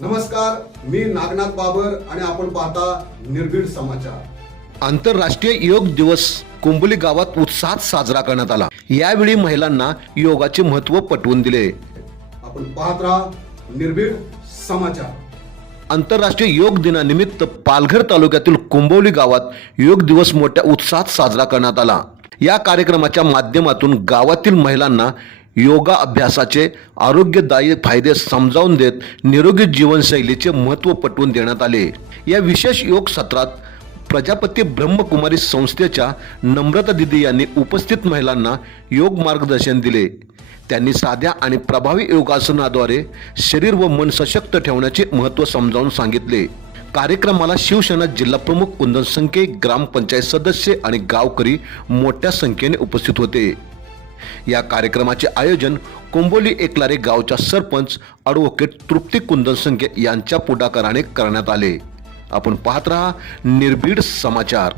नमस्कार मी नागनाथ बाबर आणि आपण पाहता निर्भीड समाचार. आंतरराष्ट्रीय योग दिवस कुंबली गावात उत्साहात साजरा करण्यात आला. यावेळी महिलांना योगाचे महत्त्व पटवून दिले. आपण पाहत राहा निर्भीड समाचार. आंतरराष्ट्रीय योग दिनानिमित्त पालघर तालुक्यातील कुंभवली गावात योग दिवस मोठ्या उत्साहात साजरा करण्यात आला. या कार्यक्रमाच्या माध्यमातून गावातील महिलांना योगा अभ्यासाचे आरोग्यदायी फायदे समजावून देत निरोगी जीवनशैलीचे महत्त्व पटवून देण्यात आले. या विशेष योग सत्रात प्रजापती ब्रह्मकुमारी संस्थेच्या नम्रता दिदी यांनी उपस्थित महिलांना योग मार्गदर्शन दिले. त्यांनी साध्या आणि प्रभावी योगासनाद्वारे शरीर व मन सशक्त ठेवण्याचे महत्त्व समजावून सांगितले. कार्यक्रमाला शिवसेना जिल्हाप्रमुख कुंदन संके ग्रामपंचायत सदस्य आणि गावकरी मोठ्या संख्येने उपस्थित होते. या कार्यक्रमाचे आयोजन कोंबोली एकलारे गावच्या सरपंच ॲडव्होकेट तृप्ती कुंदन संके यांच्या पुढाकाराने करण्यात आले. आपण पाहत रहा निर्भीड समाचार.